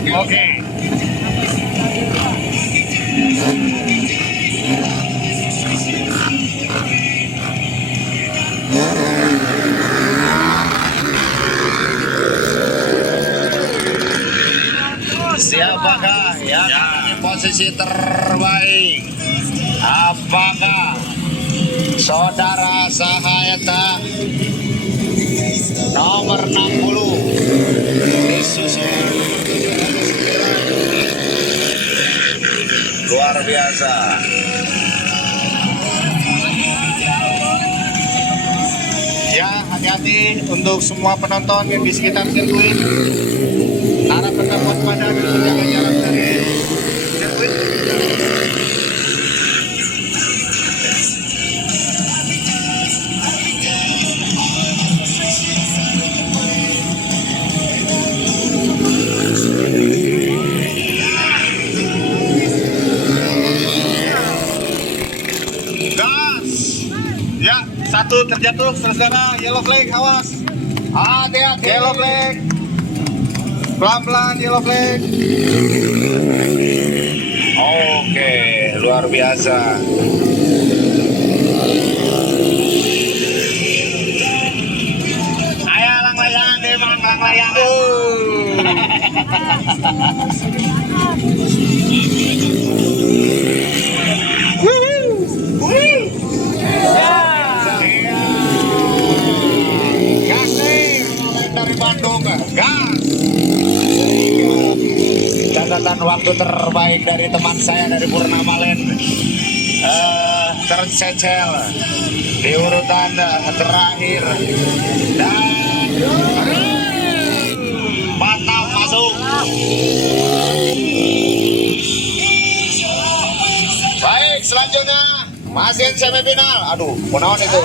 Oke. Siapakah yang di posisi terbaik? Apakah saudara Sahayata nomor 60 disusul luar biasa. Ya, hati-hati untuk semua penonton yang di sekitar sirkuit. Harap tetap waspada dan menjaga jarak dari sirkuit. Gas. Ya, satu terjatuh, saudara. Yellow flag, awas. Hati-hati. Yellow flag. Pelan-pelan, yellow flag. Oke, luar biasa. Ayo lang-layangan deh, Mang, lang-layangan. Gas nih, dari Bandung, gas. Catatan waktu terbaik dari teman saya dari Purnamalen tercecel di urutan terakhir dan mantap masuk. Baik, selanjutnya masih semifinal. Aduh, kunaon itu?